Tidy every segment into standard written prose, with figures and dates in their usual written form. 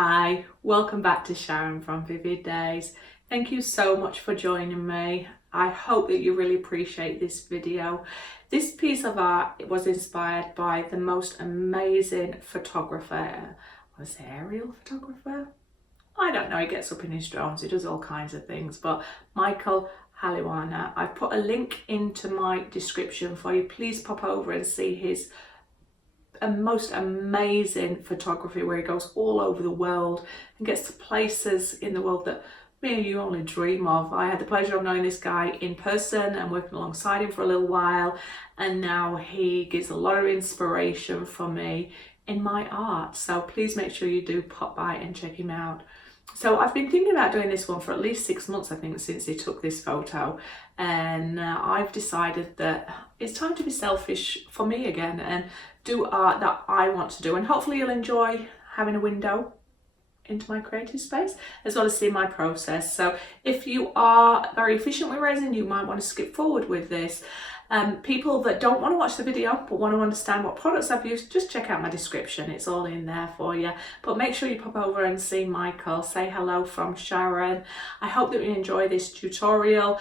Hi, welcome back to Sharon from Vivid Days. Thank you so much for joining me. I hope that you really appreciate this video. This piece of art was inspired by the most amazing photographer. Was it aerial photographer? I don't know, he gets up in his drones, he does all kinds of things, but Michael Haliwana. I've put a link into my description for you. Please pop over and see his most amazing photography where he goes all over the world and gets to places in the world that me and you only dream of. I had the pleasure of knowing this guy in person and working alongside him for a little while, and now he gives a lot of inspiration for me in my art. So please make sure you do pop by and check him out. So I've been thinking about doing this one for at least 6 months, I think, since he took this photo, and I've decided that it's time to be selfish for me again and do art that I want to do, and hopefully you'll enjoy having a window into my creative space as well as see my process. So if you are very efficient with resin, you might want to skip forward with this. People that don't want to watch the video but want to understand what products I've used, just check out my description, it's all in there for you. But make sure you pop over and see Michael, say hello from Sharon. I hope that you enjoy this tutorial.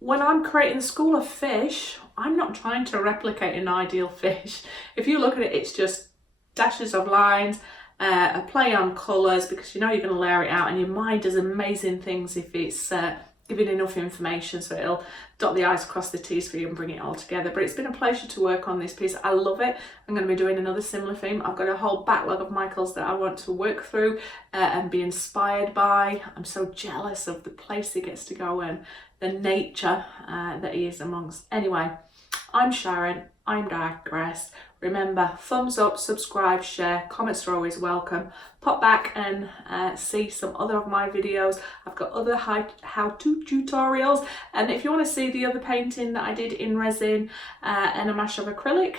When I'm creating the Skool of Fish, I'm not trying to replicate an ideal fish. If you look at it, it's just dashes of lines, a play on colours, because you know you're going to layer it out, and your mind does amazing things if it's giving enough information, so it'll dot the I's, cross the T's for you and bring it all together. But it's been a pleasure to work on this piece. I love it. I'm going to be doing another similar theme. I've got a whole backlog of Michael's that I want to work through and be inspired by. I'm so jealous of the place he gets to go and the nature that he is amongst. Anyway, I'm Sharon, I'm Digress. Remember, thumbs up, subscribe, share, comments are always welcome. Pop back and see some other of my videos. I've got other how-to tutorials, and if you want to see the other painting that I did in resin and a mash of acrylic,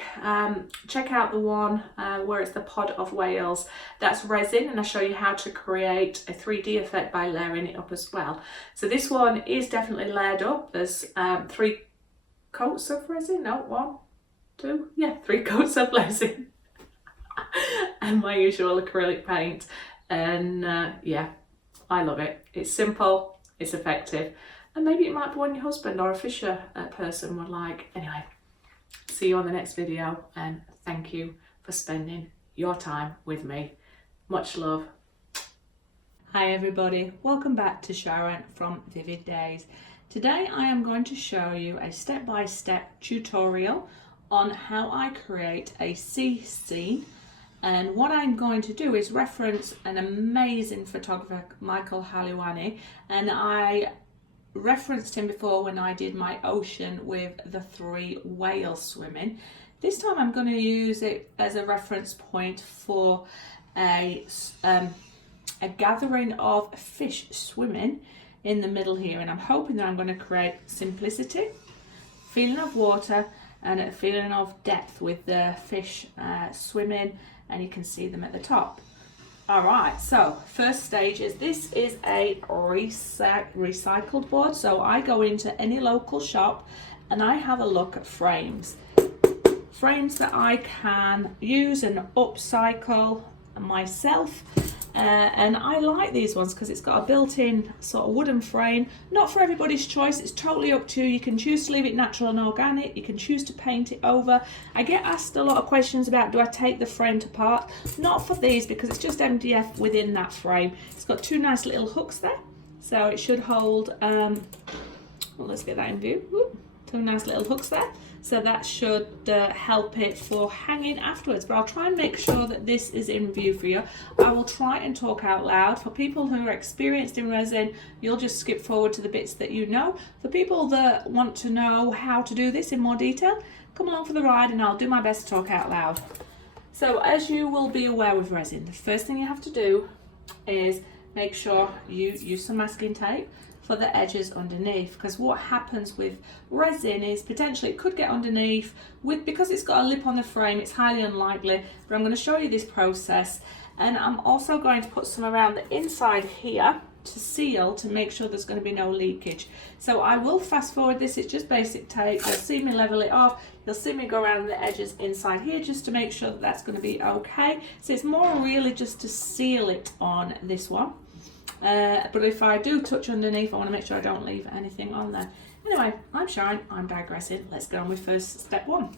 check out the one where it's the pod of whales. That's resin, and I show you how to create a 3D effect by layering it up as well. So this one is definitely layered up. There's 3 coats of resin, no, 1, 2, yeah, 3 coats of resin and my usual acrylic paint, and yeah, I love it. It's simple, it's effective, and maybe it might be one your husband or a fisher person would like. Anyway, see you on the next video, and thank you for spending your time with me. Much love. Hi everybody, welcome back to Sharon from Vivid Days. Today I am going to show you a step-by-step tutorial on how I create a sea scene, and what I'm going to do is reference an amazing photographer, Michael Haliwana, and I referenced him before when I did my ocean with the 3 whales swimming. This time I'm going to use it as a reference point for a gathering of fish swimming in the middle here, and I'm hoping that I'm going to create simplicity, feeling of water, and a feeling of depth with the fish swimming, and you can see them at the top. Alright, so first stage is, this is a recycled board, so I go into any local shop and I have a look at frames that I can use and upcycle myself. And I like these ones because it's got a built-in sort of wooden frame. Not for everybody's choice, it's totally up to you. You can choose to leave it natural and organic, you can choose to paint it over. I get asked a lot of questions about, do I take the frame apart? Not for these, because it's just MDF within that frame. It's got 2 nice little hooks there, so it should hold, well, let's get that in view. Whoop. 2 nice little hooks there, so that should help it for hanging afterwards. But I'll try and make sure that this is in view for you. I will try and talk out loud. For people who are experienced in resin, you'll just skip forward to the bits that you know. For people that want to know how to do this in more detail, come along for the ride and I'll do my best to talk out loud. So as you will be aware with resin, the first thing you have to do is make sure you use some masking tape for the edges underneath, because what happens with resin is potentially it could get underneath. Because it's got a lip on the frame, it's highly unlikely, but I'm going to show you this process, and I'm also going to put some around the inside here to seal to make sure there's going to be no leakage. So I will fast forward this, it's just basic tape. You'll see me level it off, you'll see me go around the edges inside here just to make sure that that's going to be okay. So it's more really just to seal it on this one. But if I do touch underneath, I want to make sure I don't leave anything on there. Anyway, I'm Sharon, I'm digressing. Let's go on with first step one.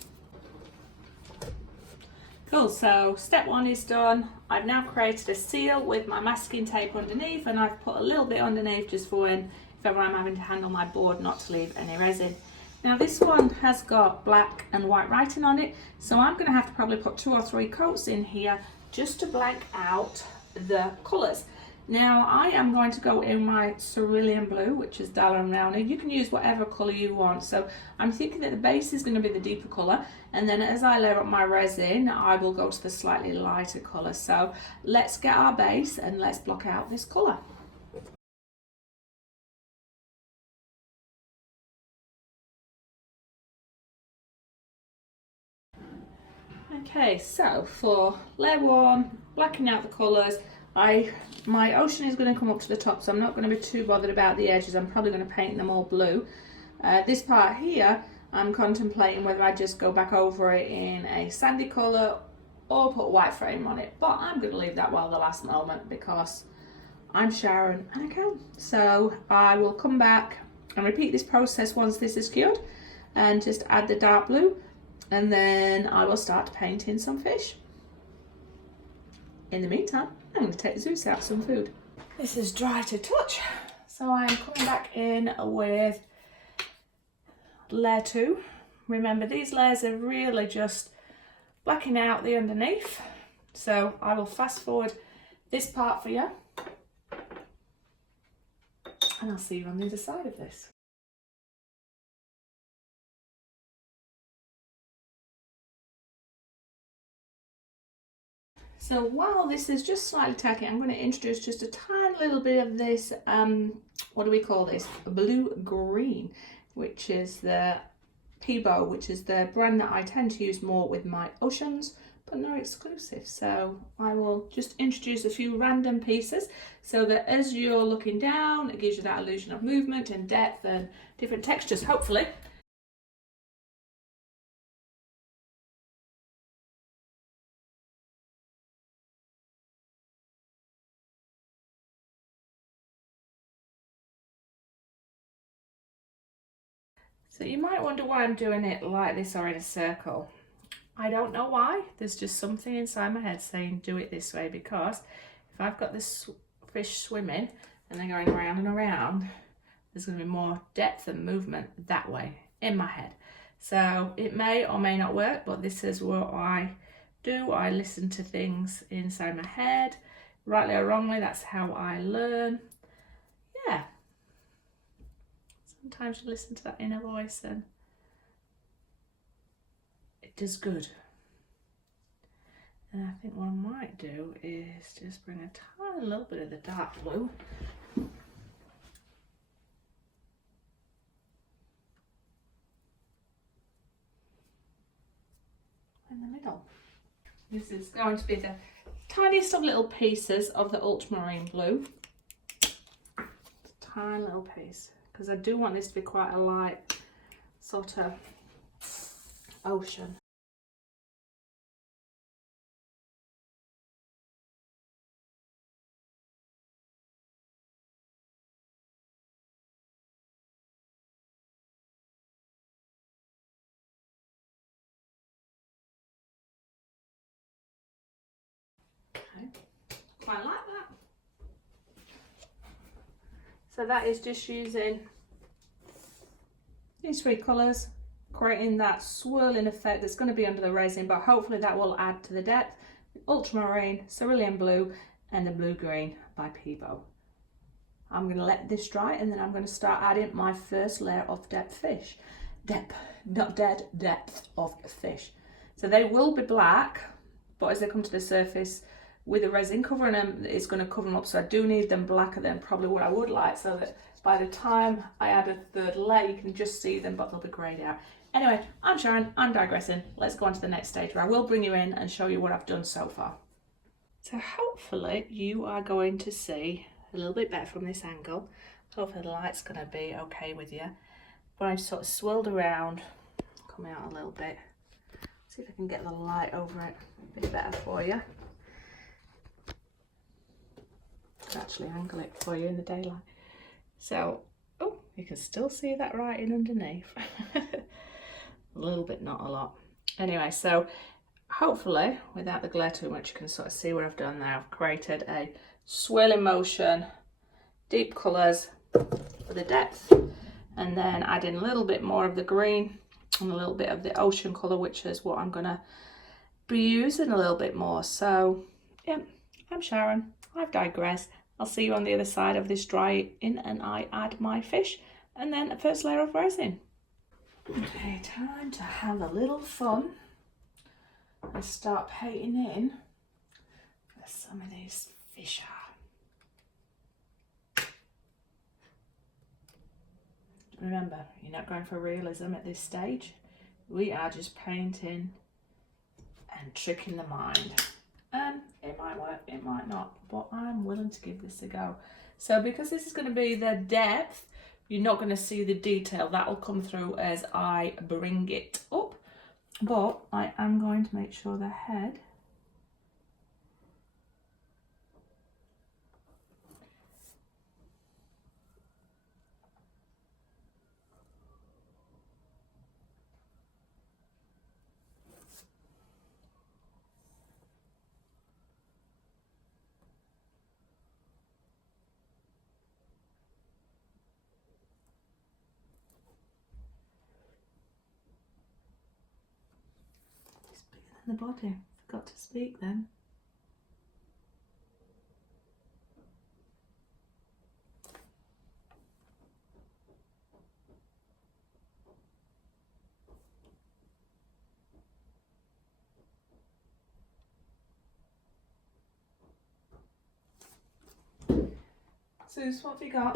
Cool, so step one is done. I've now created a seal with my masking tape underneath, and I've put a little bit underneath just for when, if ever I'm having to handle my board, not to leave any resin. Now this one has got black and white writing on it, so I'm going to have to probably put 2 or 3 coats in here just to blank out the colours. Now I am going to go in my cerulean blue, which is Dalla and Rowney. You can use whatever colour you want. So I'm thinking that the base is going to be the deeper colour, and then as I layer up my resin, I will go to the slightly lighter colour. So let's get our base and let's block out this colour. Okay, so for layer 1, blacking out the colours, my ocean is going to come up to the top, so I'm not going to be too bothered about the edges. I'm probably going to paint them all blue. This part here, I'm contemplating whether I just go back over it in a sandy colour or put white frame on it, but I'm going to leave that while the last moment because I'm Sharon and I can. So I will come back and repeat this process once this is cured and just add the dark blue, and then I will start painting some fish. In the meantime, I'm going to take Zeus out some food. This is dry to touch, so I'm coming back in with layer 2. Remember, these layers are really just blacking out the underneath, so I will fast forward this part for you, and I'll see you on the other side of this. So while this is just slightly tacky, I'm going to introduce just a tiny little bit of this, what do we call this? Blue-green, which is the Peebo, which is the brand that I tend to use more with my oceans, but not exclusive. So I will just introduce a few random pieces so that as you're looking down, it gives you that illusion of movement and depth and different textures, hopefully. So you might wonder why I'm doing it like this or in a circle. I don't know why. There's just something inside my head saying do it this way, because if I've got this fish swimming and then going around and around, there's going to be more depth and movement that way in my head. So it may or may not work, but this is what I do. I listen to things inside my head, rightly or wrongly. That's how I learn. Yeah. Sometimes you listen to that inner voice and it does good. And I think what I might do is just bring a tiny little bit of the dark blue in the middle. This is going to be the tiniest of little pieces of the ultramarine blue. Tiny little piece, because I do want this to be quite a light sort of ocean. Okay, quite like that. So that is just using these 3 colours, creating that swirling effect that's going to be under the resin, but hopefully that will add to the depth. Ultramarine, cerulean blue, and the blue-green by Peebo. I'm going to let this dry, and then I'm going to start adding my first layer of depth fish. Depth of fish. So they will be black, but as they come to the surface, with the resin covering them, it's going to cover them up. So I do need them blacker than probably what I would like, so that by the time I add a third layer, you can just see them, but they'll be greyed out. Anyway, I'm Sharon, I'm digressing. Let's go on to the next stage where I will bring you in and show you what I've done so far. So hopefully you are going to see a little bit better from this angle. Hopefully the light's going to be okay with you. But I sort of swirled around, coming out a little bit. See if I can get the light over it a bit better for you. I can actually angle it for you in the daylight. So, oh, you can still see that writing underneath. A little bit, not a lot. Anyway, so hopefully, without the glare too much, you can sort of see what I've done there. I've created a swirling motion, deep colours for the depth, and then adding a little bit more of the green and a little bit of the ocean colour, which is what I'm going to be using a little bit more. So, yeah, I'm Sharon. I've digressed. I'll see you on the other side of this drying and I add my fish and then a first layer of resin. Okay, time to have a little fun and start painting in where some of these fish are. Remember, you're not going for realism at this stage. We are just painting and tricking the mind. And it might work, it might not, but I'm willing to give this a go. So because this is going to be the depth, you're not going to see the detail. That will come through as I bring it up. But I am going to make sure the head is bigger than the body. Forgot to speak then. Sus, what have you got?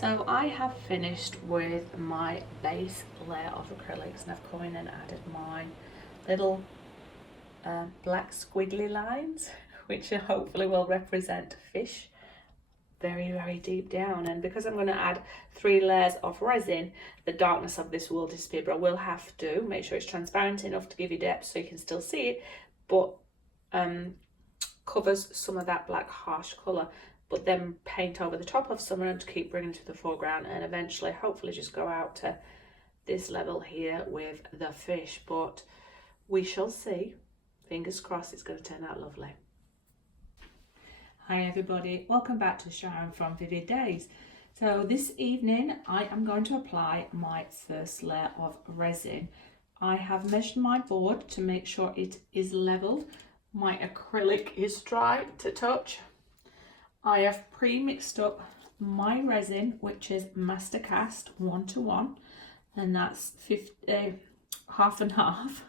So I have finished with my base layer of acrylics, and I've come in and added my little black squiggly lines, which hopefully will represent fish very deep down. And because I'm going to add 3 layers of resin, the darkness of this will disappear, but I will have to make sure it's transparent enough to give you depth so you can still see it, but covers some of that black harsh colour, but then paint over the top of some of them to keep bringing to the foreground, and eventually hopefully just go out to this level here with the fish. But we shall see. Fingers crossed it's going to turn out lovely. Hi everybody, welcome back to Sharon from Vivid Days. So this evening I am going to apply my first layer of resin. I have measured my board to make sure it is leveled. My acrylic is dry to touch. I have pre-mixed up my resin, which is master cast 1:1, and that's half and half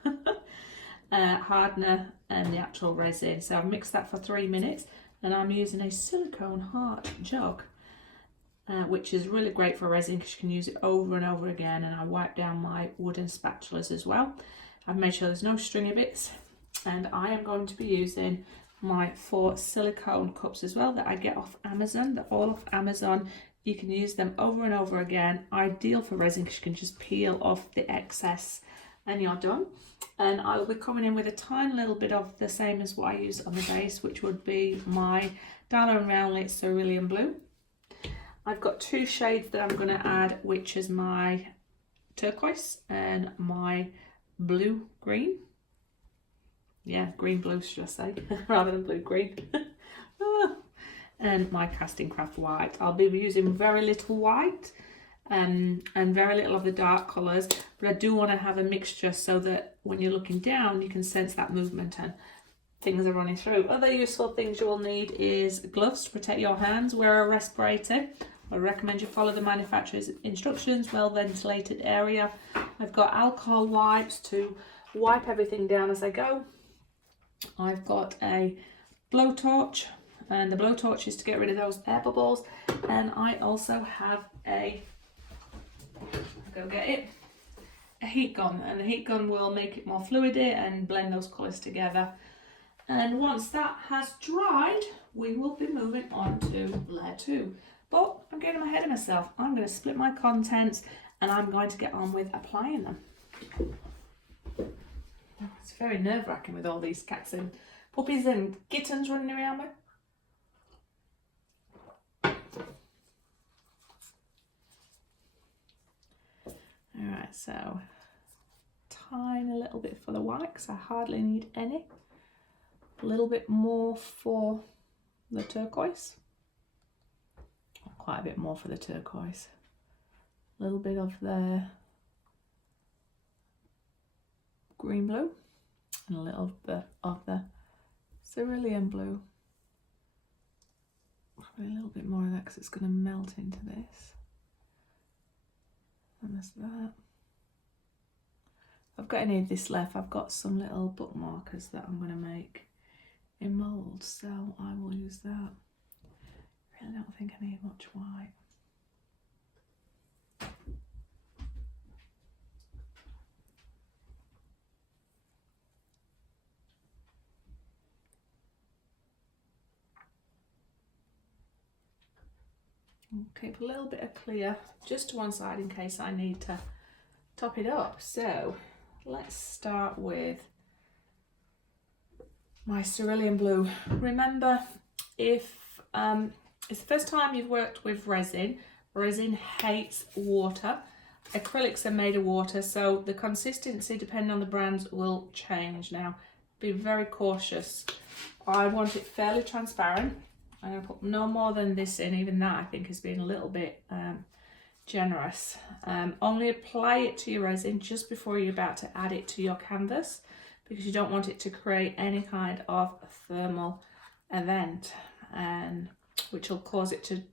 hardener and the actual resin. So I've mixed that for 3 minutes, and I'm using a silicone heart jug, which is really great for resin because you can use it over and over again. And I wipe down my wooden spatulas as well. I've made sure there's no stringy bits, and I am going to be using my 4 silicone cups as well that I get off Amazon. They're all off Amazon. You can use them over and over again. Ideal for resin because you can just peel off the excess and you're done. And I'll be coming in with a tiny little bit of the same as what I use on the base, which would be my Untitled Cerulean blue. I've got 2 shades that I'm going to add, which is my turquoise and my blue green. Yeah, green blue should I say, rather than blue green. And my casting craft white. I'll be using very little white and very little of the dark colours, but I do want to have a mixture so that when you're looking down you can sense that movement and things are running through. Other useful things you will need is gloves to protect your hands, wear a respirator. I recommend you follow the manufacturer's instructions, well ventilated area. I've got alcohol wipes to wipe everything down as I go. I've got a blowtorch, and the blowtorch is to get rid of those air bubbles, and I also have a heat gun, and the heat gun will make it more fluidy and blend those colours together. And once that has dried, we will be moving on to layer 2. But I'm getting ahead of myself. I'm going to split my contents and I'm going to get on with applying them. It's very nerve-wracking with all these cats and puppies and kittens running around me. Alright, so tiny little bit for the white because I hardly need any. A little bit more for the turquoise. Quite a bit more for the turquoise. A little bit of the green blue and a little bit of the cerulean blue. Probably a little bit more of that because it's going to melt into this. And there's that. If I've got any of this left, I've got some little bookmarkers that I'm going to make in moulds, so I will use that. I really don't think I need much white. Keep a little bit of clear just to one side in case I need to top it up. So let's start with my cerulean blue. Remember, if it's the first time you've worked with resin, resin hates water. Acrylics are made of water, so the consistency depending on the brands will change. Now be very cautious. I want it fairly transparent. I'm going to put no more than this in. Even that I think has been a little bit generous. Only apply it to your resin just before you're about to add it to your canvas, because you don't want it to create any kind of thermal event, and which will cause it to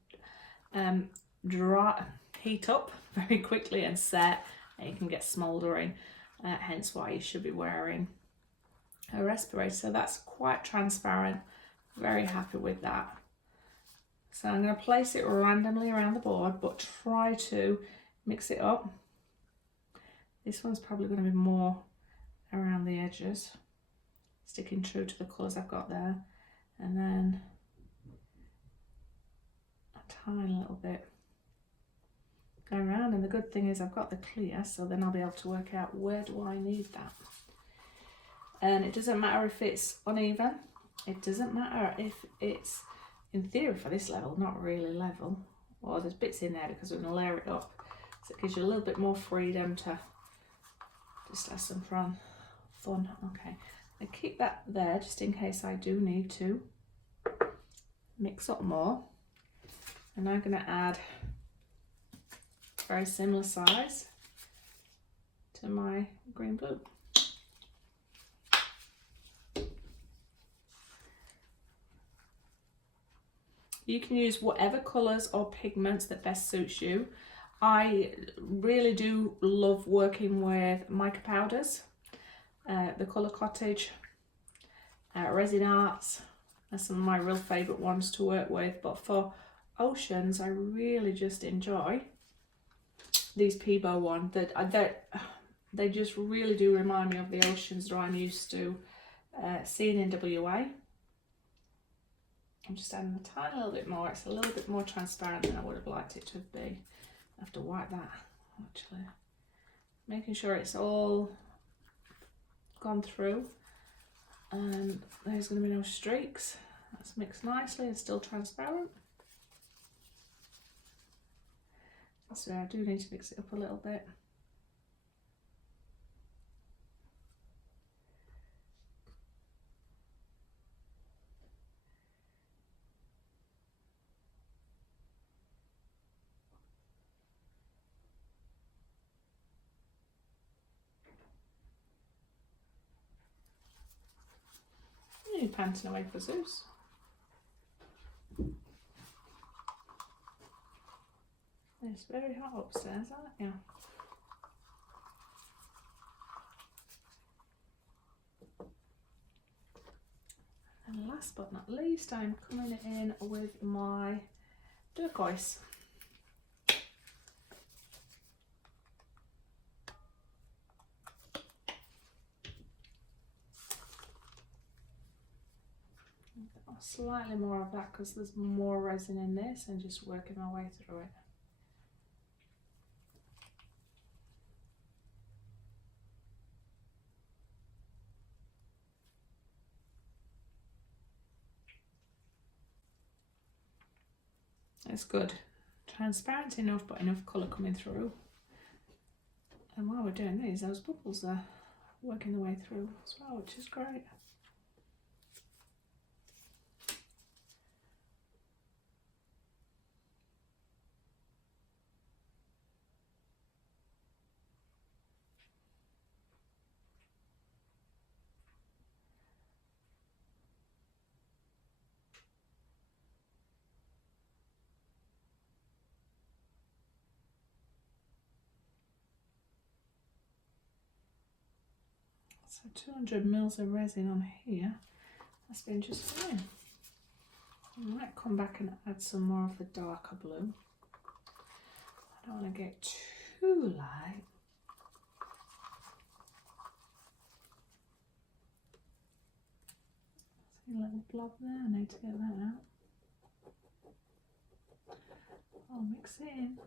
heat up very quickly and set, and you can get smouldering, hence why you should be wearing a respirator. So that's quite transparent, very happy with that. So I'm going to place it randomly around the board, but try to mix it up. This one's probably going to be more around the edges, sticking true to the colours I've got there, and then a tiny little bit going around. And the good thing is I've got the clear, so then I'll be able to work out where do I need that. And it doesn't matter if it's uneven, it doesn't matter if it's, in theory for this level, not really level, or there's bits in there because we're going to layer it up, so it gives you a little bit more freedom to just have some fun. Okay, I keep that there just in case I do need to mix up more. And I'm going to add very similar size to my green blue. You can use whatever colours or pigments that best suits you. I really do love working with mica powders, the Colour Cottage, Resin Arts are some of my real favourite ones to work with. But for oceans, I really just enjoy these Peebo ones. They just really do remind me of the oceans that I'm used to seeing in WA. I'm just adding a tiny little bit more. It's a little bit more transparent than I would have liked it to be. I have to wipe that actually. Making sure it's all gone through. And there's going to be no streaks. That's mixed nicely and still transparent. So I do need to mix it up a little bit. You're panting away for Zeus. It's very hot upstairs, aren't you? And last but not least, I'm coming in with my turquoise. Slightly more of that because there's more resin in this, and just working my way through it. It's good. Transparent enough, but enough colour coming through. And while we're doing these, those bubbles are working their way through as well, which is great. So 200 mils of resin on here, that's been just fine. I might come back and add some more of the darker blue. I don't want to get too light. See a little blob there, I need to get that out. I'll mix it in.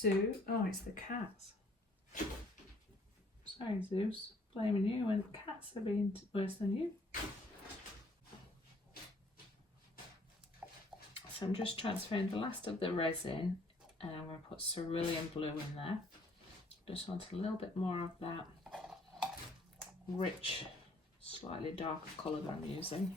Zoo, oh, it's the cats. Sorry, Zeus, blaming you when cats are being worse than you. So I'm just transferring the last of the resin, and I'm going to put cerulean blue in there. Just want a little bit more of that rich, slightly darker colour that I'm using.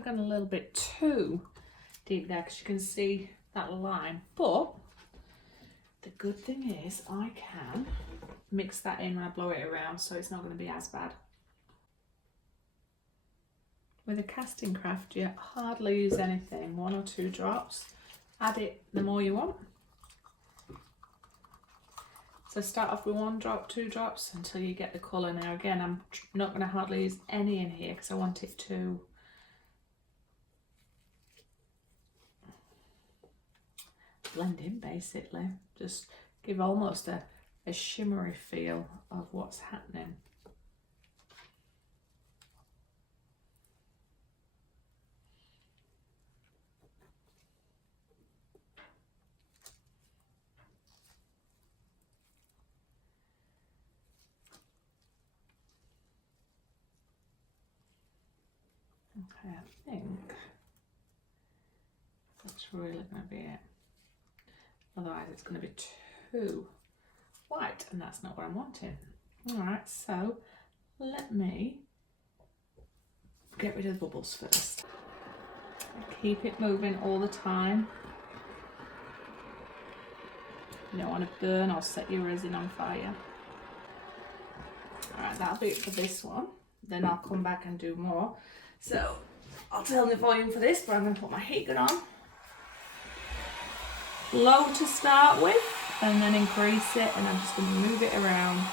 probably gone a little bit too deep there because you can see that line, but the good thing is I can mix that in when I blow it around, so it's not going to be as bad. With a casting craft, you hardly use anything, 1 or 2 drops. Add it the more you want. So start off with 1 drop, 2 drops until you get the colour. Now again, I'm not going to hardly use any in here because I want it to blend in basically. Just give almost a shimmery feel of what's happening. Okay, I think that's really going to be it. Otherwise it's going to be too white and that's not what I'm wanting. Alright, so let me get rid of the bubbles first. Keep it moving all the time. You don't want to burn or set your resin on fire. Alright, that'll be it for this one. Then I'll come back and do more. So I'll turn the volume for this, but I'm going to put my heat gun on. Low to start with, and then increase it, and I'm just going to move it around.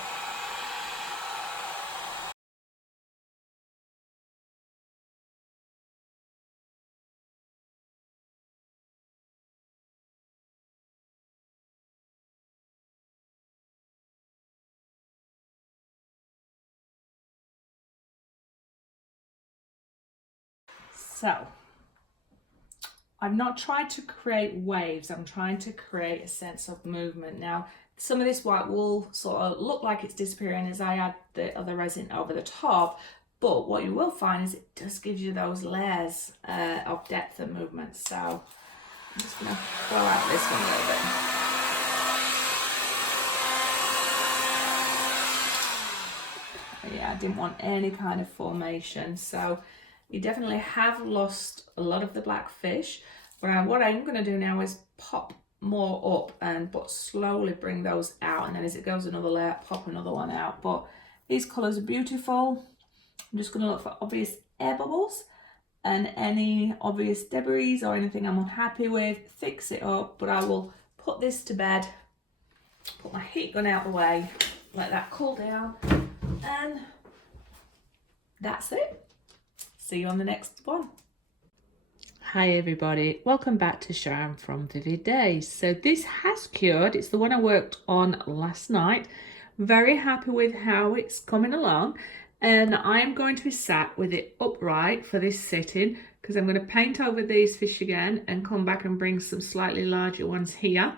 So, I've not tried to create waves, I'm trying to create a sense of movement. Now, some of this white will sort of look like it's disappearing as I add the other resin over the top, but what you will find is it just gives you those layers of depth and movement. So, I'm just going to throw out this one a little bit. Yeah, I didn't want any kind of formation, so you definitely have lost a lot of the black fish. But what I'm going to do now is pop more up but slowly bring those out, and then as it goes another layer, pop another one out. But these colours are beautiful. I'm just going to look for obvious air bubbles and any obvious debris or anything I'm unhappy with, fix it up. But I will put this to bed, put my heat gun out the way, let that cool down, and that's it. See you on the next one. Hi everybody, welcome back to Sharon from Vivid Days. So this has cured, it's the one I worked on last night. Very happy with how it's coming along, and I'm going to be sat with it upright for this sitting because I'm going to paint over these fish again and come back and bring some slightly larger ones here.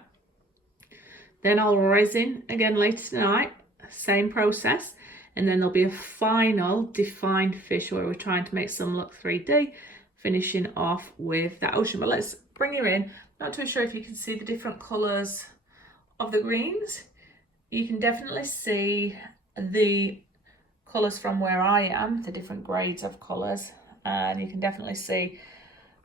Then I'll resin again later tonight, same process. And then there'll be a final defined fish where we're trying to make some look 3D, finishing off with that ocean. But let's bring you in. Not too sure if you can see the different colours of the greens. You can definitely see the colours from where I am, the different grades of colours. And you can definitely see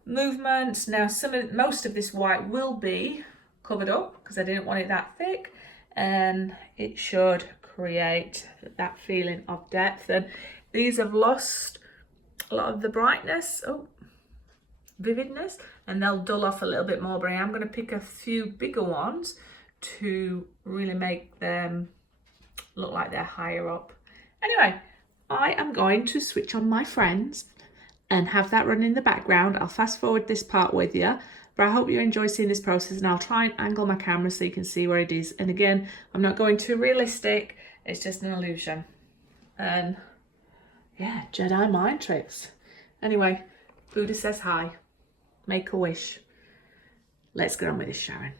movements. Now, most of this white will be covered up because I didn't want it that thick. And it should create that feeling of depth, and these have lost a lot of the brightness, vividness, and they'll dull off a little bit more, but I am going to pick a few bigger ones to really make them look like they're higher up. Anyway, I am going to switch on my friends and have that run in the background. I'll fast forward this part with you, but I hope you enjoy seeing this process, and I'll try and angle my camera so you can see where it is. And again, I'm not going too realistic, it's just an illusion. And yeah, Jedi mind tricks. Anyway, Buddha says hi, make a wish. Let's get on with this, Sharon.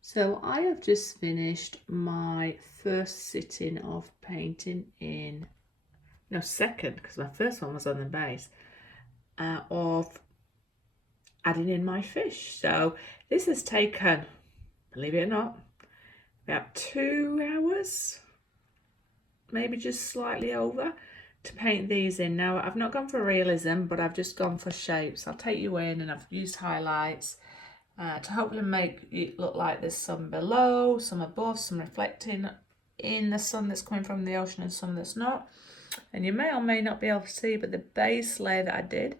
So I have just finished my first sitting of painting second, because my first one was on the base, of adding in my fish. So this has taken, believe it or not, about 2 hours, maybe just slightly over, to paint these in. Now I've not gone for realism, but I've just gone for shapes. I'll take you in, and I've used highlights to hopefully make it look like there's some below, some above, some reflecting in the sun that's coming from the ocean and some that's not. And you may or may not be able to see, but the base layer that I did,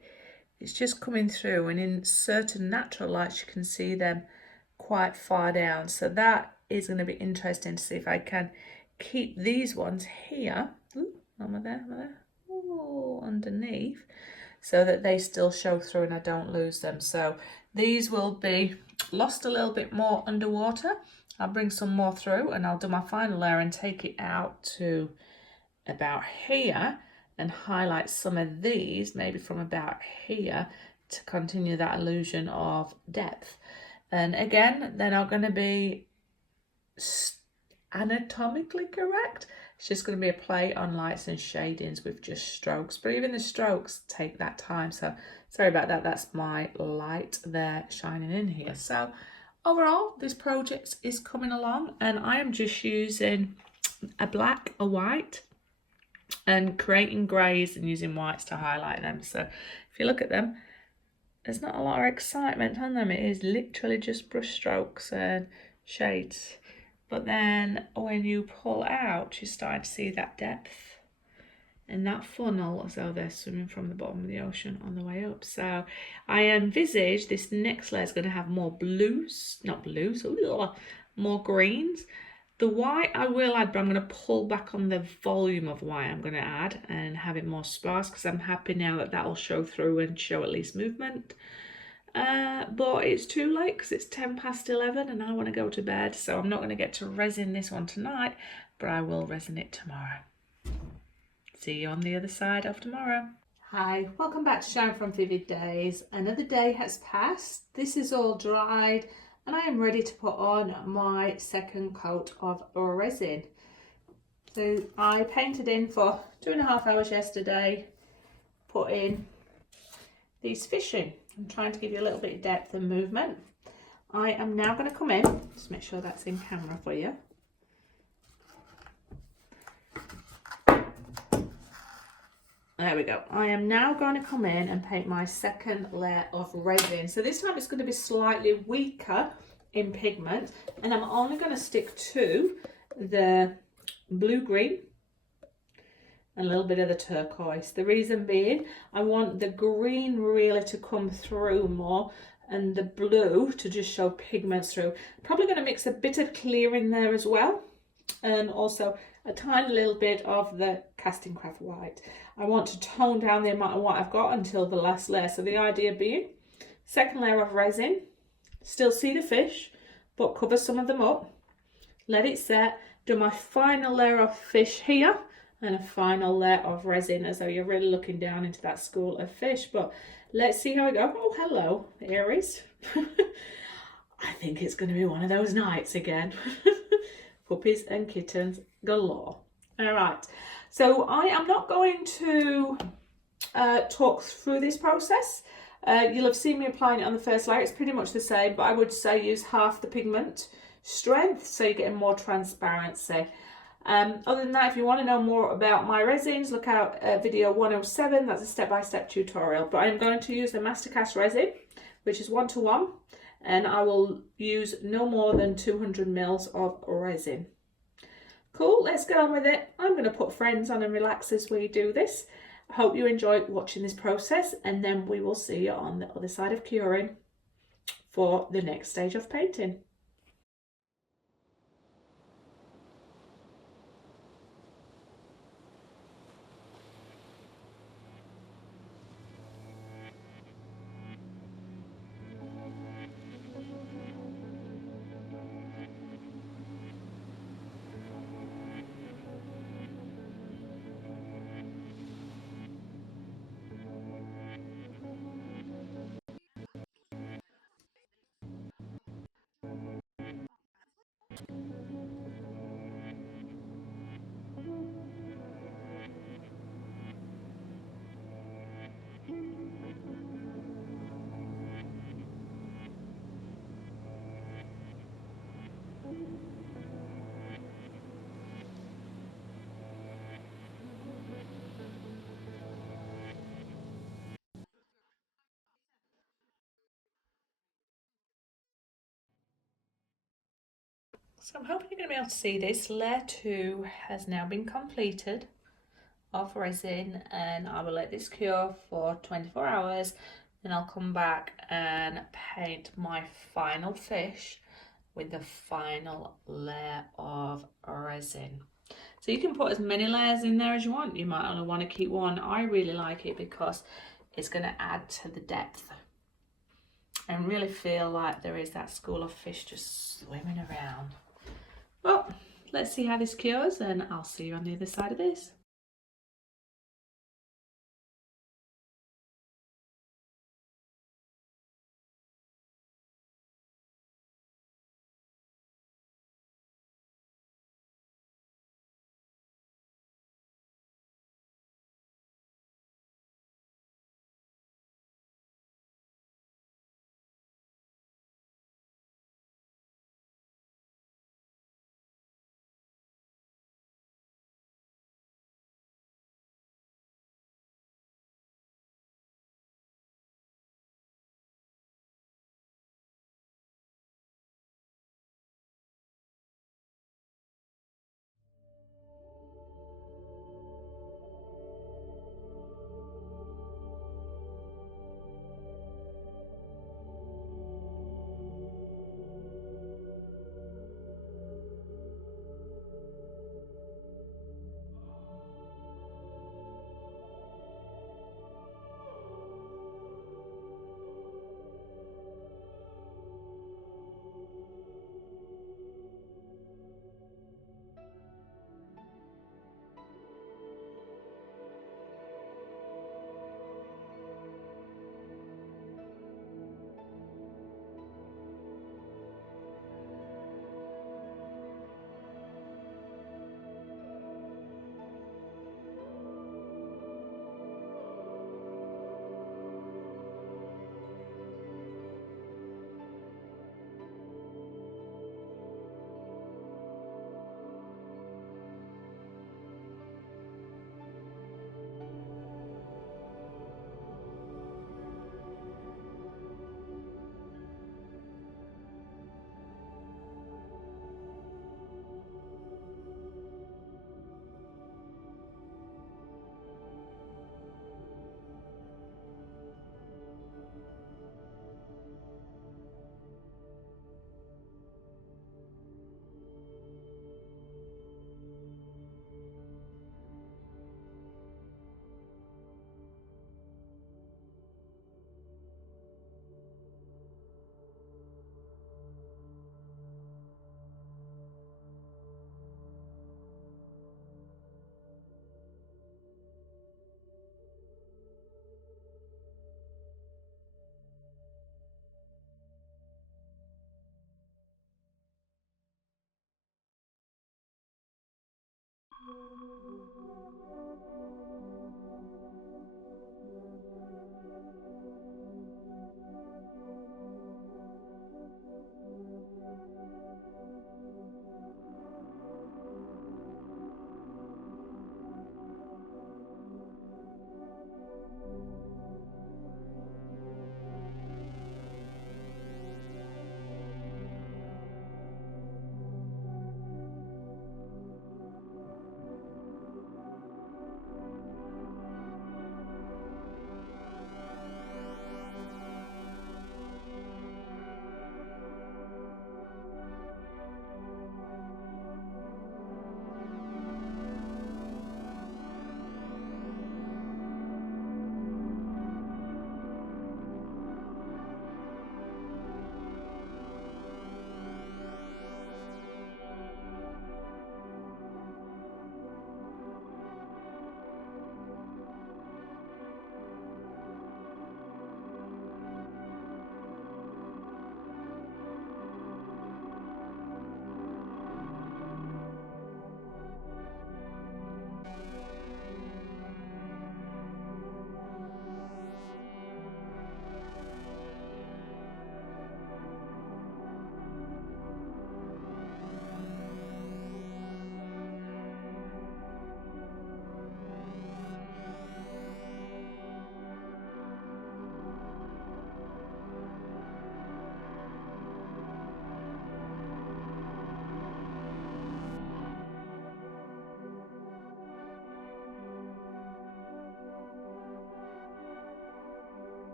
it's just coming through, and in certain natural lights you can see them quite far down. So that is going to be interesting to see if I can keep these ones here. Ooh, am I there? Ooh, underneath, so that they still show through and I don't lose them. So these will be lost a little bit more underwater. I'll bring some more through, and I'll do my final layer and take it out to about here and highlight some of these, maybe from about here, to continue that illusion of depth. And again, they're not going to be anatomically correct. It's just going to be a play on lights and shadings with just strokes, but even the strokes take that time, so sorry about that. That's my light there shining in here. So overall, this project is coming along, and I am just using a black, a white, and creating greys and using whites to highlight them. So if you look at them, there's not a lot of excitement on them. It is literally just brush strokes and shades. But then when you pull out, you start to see that depth and that funnel as though they're swimming from the bottom of the ocean on the way up. So I envisage this next layer is going to have more blues, not blues, more greens. The white I will add, but I'm going to pull back on the volume of white I'm going to add and have it more sparse, because I'm happy now that that will show through and show at least movement. But it's too late because it's 11:10 and I want to go to bed, so I'm not going to get to resin this one tonight, but I will resin it tomorrow. See you on the other side of tomorrow. Hi, welcome back to Shine from Vivid Days. Another day has passed. This is all dried and I am ready to put on my second coat of resin. So I painted in for 2.5 hours yesterday, put in these fish in. I'm trying to give you a little bit of depth and movement. I am now going to come in, just make sure that's in camera for you. There we go. I am now going to come in and paint my second layer of resin. So this time it's going to be slightly weaker in pigment, and I'm only going to stick to the blue-green and a little bit of the turquoise. The reason being, I want the green really to come through more and the blue to just show pigments through. Probably going to mix a bit of clear in there as well, and also a tiny little bit of the casting craft white. I want to tone down the amount of white I've got until the last layer. So the idea being, second layer of resin, still see the fish, but cover some of them up, let it set, do my final layer of fish here, and a final layer of resin, as though you're really looking down into that school of fish. But let's see how we go. Oh, hello, Aries. I think it's going to be one of those nights again. Puppies and kittens galore. All right, so I am not going to talk through this process. You'll have seen me applying it on the first layer. It's pretty much the same, but I would say use half the pigment strength so you're getting more transparency. Other than that, if you want to know more about my resins, look out at video 107. That's a step-by-step tutorial. But I'm going to use the Mastercast resin, which is 1:1, and I will use no more than 200 mils of resin. Cool, let's get on with it. I'm going to put friends on and relax as we do this. I hope you enjoy watching this process, and then we will see you on the other side of curing for the next stage of painting. So I'm hoping you're going to be able to see this. Layer 2 has now been completed of resin, and I will let this cure for 24 hours. Then I'll come back and paint my final fish with the final layer of resin. So you can put as many layers in there as you want. You might only want to keep one. I really like it because it's going to add to the depth and really feel like there is that school of fish just swimming around. Well, let's see how this cures, and I'll see you on the other side of this.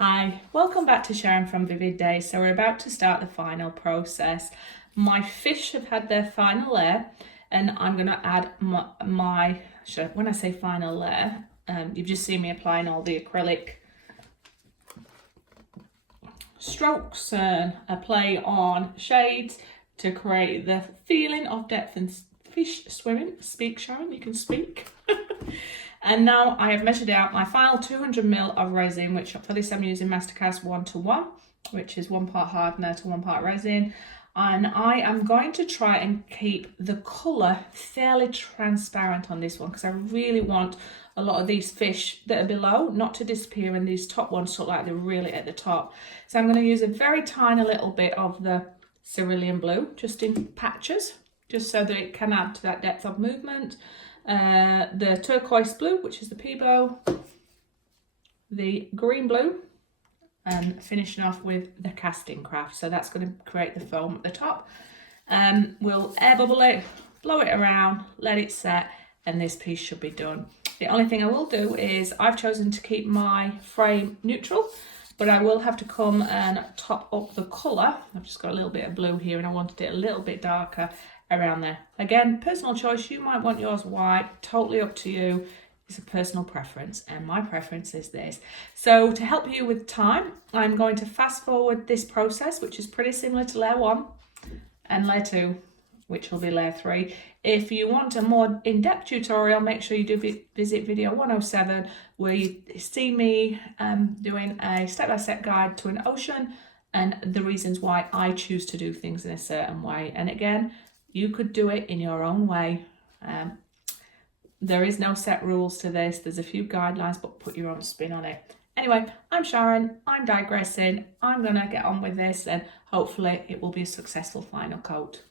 Hi, welcome back to Sharon from Vivid Days. So we're about to start the final process. My fish have had their final layer, and I'm going to add when I say final layer, you've just seen me applying all the acrylic strokes and a play on shades to create the feeling of depth and fish swimming. Speak, Sharon, you can speak. And now I have measured out my final 200ml of resin, which for this I'm using Mastercast 1:1, which is 1 part hardener to 1 part resin. And I am going to try and keep the colour fairly transparent on this one, because I really want a lot of these fish that are below not to disappear, and these top ones look like they're really at the top. So I'm going to use a very tiny little bit of the cerulean blue, just in patches, just so that it can add to that depth of movement. The turquoise blue, which is the Peebo, the green blue, and finishing off with the casting craft. So that's going to create the foam at the top. We'll air bubble it, blow it around, let it set, and this piece should be done. The only thing I will do is I've chosen to keep my frame neutral, but I will have to come and top up the colour. I've just got a little bit of blue here and I wanted it a little bit darker around there. Again, personal choice. You might want yours white, totally up to you. It's a personal preference, and my preference is this. So to help you with time, I'm going to fast forward this process, which is pretty similar to layer 1 and layer 2, which will be layer 3. If you want a more in-depth tutorial, make sure you do visit video 107, where you see me doing a step-by-step guide to an ocean and the reasons why I choose to do things in a certain way. And again, you could do it in your own way. There is no set rules to this. There's a few guidelines, but put your own spin on it. Anyway, I'm Sharon. I'm digressing. I'm going to get on with this, and hopefully it will be a successful final coat.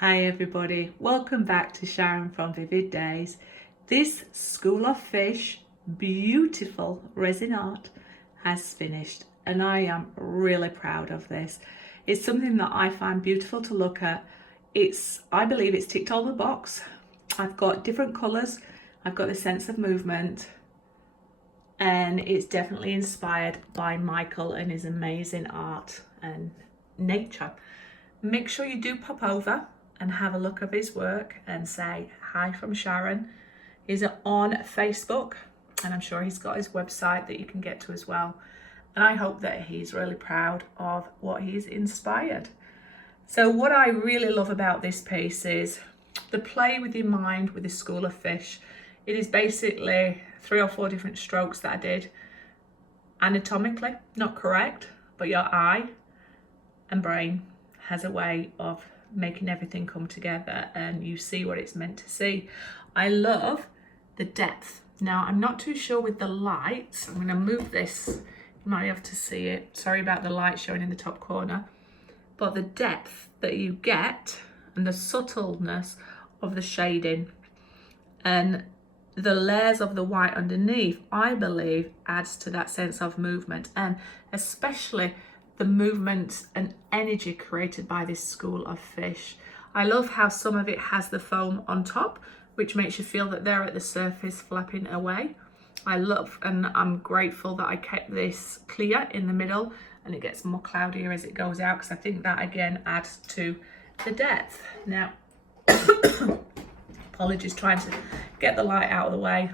Hi everybody, welcome back to Sharon from Vivid Days. This Skool of Fish beautiful resin art has finished and I am really proud of this. It's something that I find beautiful to look at. I believe it's ticked all the box. I've got different colours, I've got the sense of movement, and it's definitely inspired by Michael and his amazing art and nature. Make sure you do pop over and have a look at his work and say hi from Sharon. He's on Facebook and I'm sure he's got his website that you can get to as well. And I hope that he's really proud of what he's inspired. So what I really love about this piece is the play with your mind with the Skool of Fish. It is basically 3 or 4 different strokes that I did anatomically, not correct, but your eye and brain has a way of making everything come together and you see what it's meant to see. I love the depth. Now I'm not too sure with the lights. I'm going to move this, you might be able to see it. Sorry about the light showing in the top corner, but the depth that you get and the subtleness of the shading and the layers of the white underneath, I believe adds to that sense of movement, and especially the movement and energy created by this Skool of Fish. I love how some of it has the foam on top, which makes you feel that they're at the surface flapping away. I love, and I'm grateful that I kept this clear in the middle and it gets more cloudier as it goes out, because I think that again adds to the depth. Now, apologies, trying to get the light out of the way.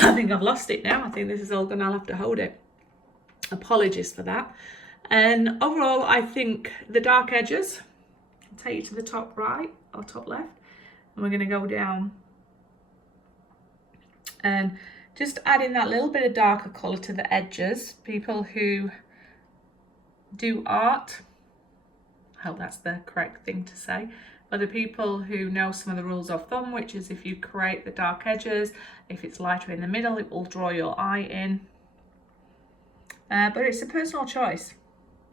I think I've lost it now. I think this is all gonna, I'll have to hold it. Apologies for that. And overall, I think the dark edges, I'll take you to the top right or top left, and we're gonna go down and just adding that little bit of darker color to the edges. People who do art, I hope that's the correct thing to say, but the people who know some of the rules of thumb, which is if you create the dark edges, if it's lighter in the middle, it will draw your eye in. But it's a personal choice.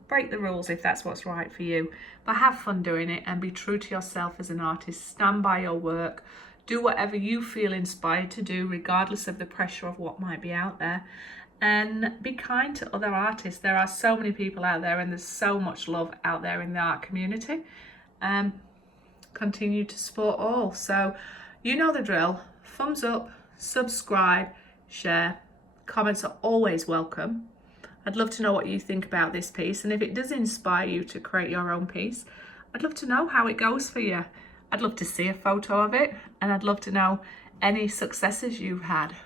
Break the rules if that's what's right for you. But have fun doing it and be true to yourself as an artist. Stand by your work. Do whatever you feel inspired to do, regardless of the pressure of what might be out there. And be kind to other artists. There are so many people out there and there's so much love out there in the art community. Continue to support all. So you know the drill. Thumbs up, subscribe, share. Comments are always welcome. I'd love to know what you think about this piece, and if it does inspire you to create your own piece, I'd love to know how it goes for you. I'd love to see a photo of it, and I'd love to know any successes you've had.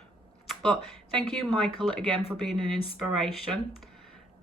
But thank you, Michael, again for being an inspiration.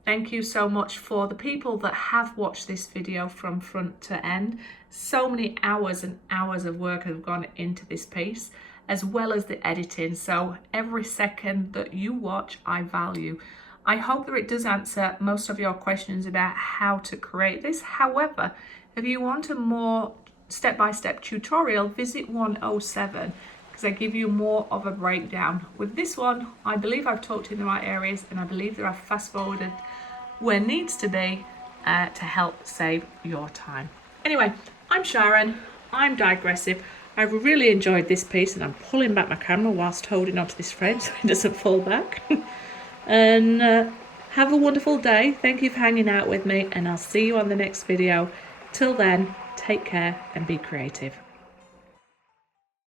Thank you so much for the people that have watched this video from front to end. So many hours and hours of work have gone into this piece, as well as the editing. So every second that you watch, I value. I hope that it does answer most of your questions about how to create this. However, if you want a more step-by-step tutorial, visit 107, because I give you more of a breakdown. With this one, I believe I've talked in the right areas, and I believe that I've fast-forwarded where needs to be to help save your time. Anyway, I'm Sharon, I'm digressive. I've really enjoyed this piece, and I'm pulling back my camera whilst holding onto this frame so it doesn't fall back. And have a wonderful day. Thank you for hanging out with me, and I'll see you on the next video. Till then, take care and be creative.